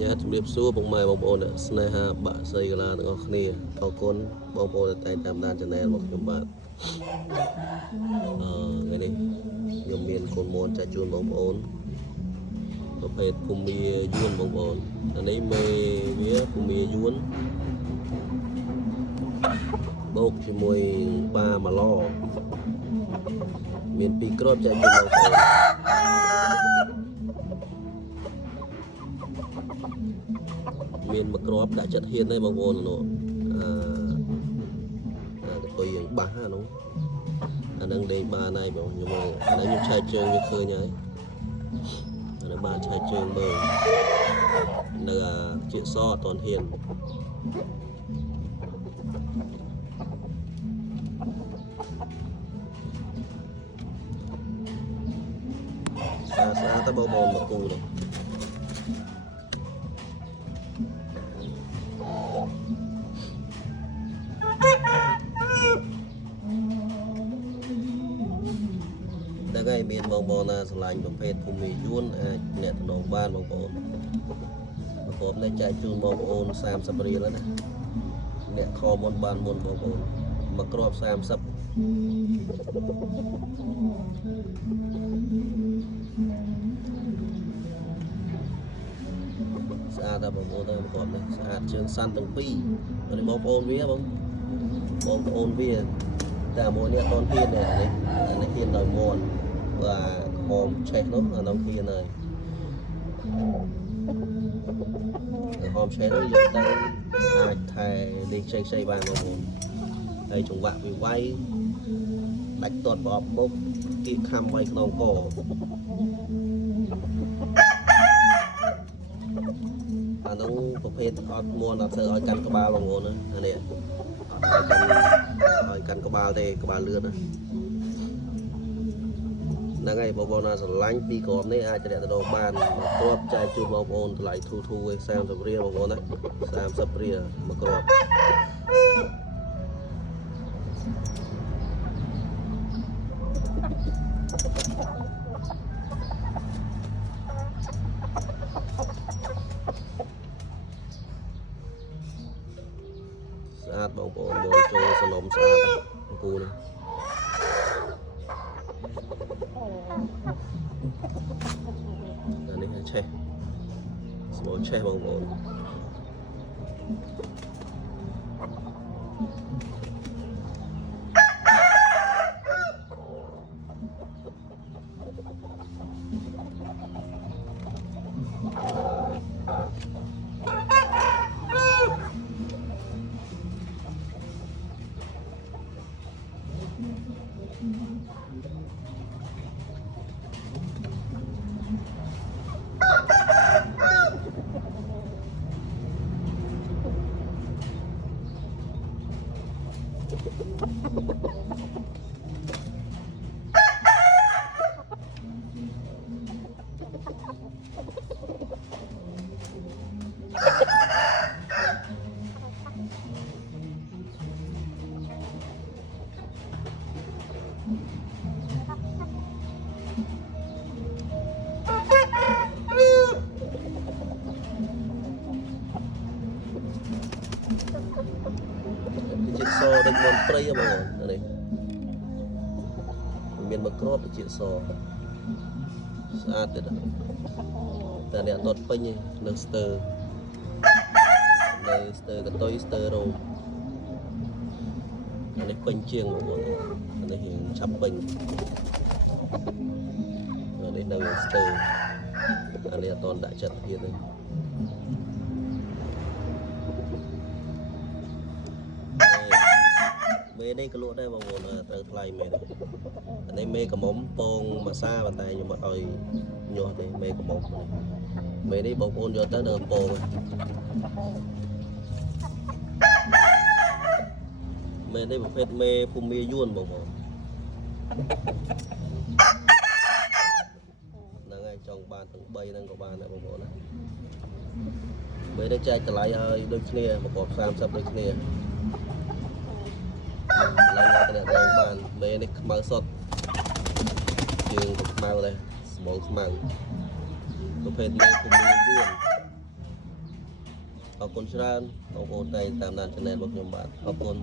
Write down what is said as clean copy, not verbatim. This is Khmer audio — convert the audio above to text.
nhàជំរាបសួរបងម៉ែបងប្អូនស្នេហាបាក់សីកាឡាទាំងអស់គ្នាអរគុណបងប្អូនដែលតែងតាមដាន channel របស់ខ្ញុំបាទថ្ងៃនេះខ្ញុំមានកូនមនចែកជូនបងប្អូនប្រភេទភូមាយួនបងប្អូនអានេះមេវាភូមាយួនបូកជាមួយបាម៉ាឡមាន2គ្រាប់ចែកជូនបងប្អូនមានមួយគ្រាប់ដាក់ចិត្តហ៊ានទេបងប្អូននោះកតុយយើងបាសហ្នឹងអានឹងដេញបានហើយបងខ្ញុំមើលអានេះខ្ញុំឆែកជើងវាឃើញហើយអានេះបានឆែកជើងមើលនៅជាសអត់ទាន់ហ៊ានស្អាតទៅបងប្អូនមកគូនេះតែឯងមានបងប្អូនណាឆ្លាញ់ប្រភេទភូមិយួនអាចអ្នកតំណងបានបងប្អូនប្រកបនេះចែកជូនបងប្អូន30រៀលណាអ្នកខមុនបានមុនបងប្អូនមួយគ្រាប់30ស្អាតដល់បងប្អូនទៅប្រកបនេះស្អាតជើងសាន់ទាំងពីរនេះបងប្អូនវាបងប្អូនវាតែមួយនេះអត់ហ៊ានទេអានេះហ៊ានដល់មន់បាទហមឆេះនោះអានោះហ៊ានហើយហមឆេះនោះយកទៅអាចថែលេងខ្ចីបានបងប្អូនហើយចង្វាក់វាវាយដាច់ទាត់ប្រអប់មុខគៀកខំ3ខ្នងកអានោះប្រភេទអត់មួនអត់ធ្វើឲ្យកាន់ក្បាលបងប្អូនអានេះឲ្យកាន់ក្បាលទេក្បាលលឿនហ្នឹងហើយបងប្អូនណាស្រឡាញ់ពីរគ្រាប់នេះអាចតំណងបានគ្រាប់ចែកជូនបងប្អូនតម្លៃធូរឯ30រៀលបងប្អូនណា30រៀលមួយគ្រាប់ស្អាតបងប្អូនមកចូលសនំស្អាតគូនេះអានេះឆេះស្មូលឆេះបងប្អូនជាសដូចមន់ព្រៃបងប្អូននេះមានមួយគ្រាប់ជាសស្អាតទៀតតែអ្នកអត់ពេញនៅស្ទើកតុយស្ទើររោមអានេះពេញជាងបងប្អូនអានេះឆាប់ពេញអានេះនៅស្ទើអានេះអត់តដាក់ចិត្តទៀតទេមេនេះក៏លក់ដែរបងប្អូនត្រូវថ្លៃមែនអានេះមេកំមុំពងម៉ាសាប៉ុន្តែខ្ញុំអត់ឲ្យញាស់ទេមេកំមុំមេនេះបងប្អូនយកទៅនៅពងមេនេះប្រភេទមេភូមាយួនបងប្អូនហ្នឹងហើយចង់បានទាំង3ហ្នឹងក៏បានដែរបងប្អូនណាមេនេះចែកតម្លៃឲ្យដូចគ្នាប្រកប30ដូចគ្នាឡើងទៅអ្នកបានមេនេះខ្មៅសុទ្ធជាងខ្មៅដែរស្មៅខ្មៅប្រភេទមេភូមាយួន ขอบคุณច្រើនបងប្អូនតែតាមដាន channel របស់ខ្ញុំបាទអរគុណ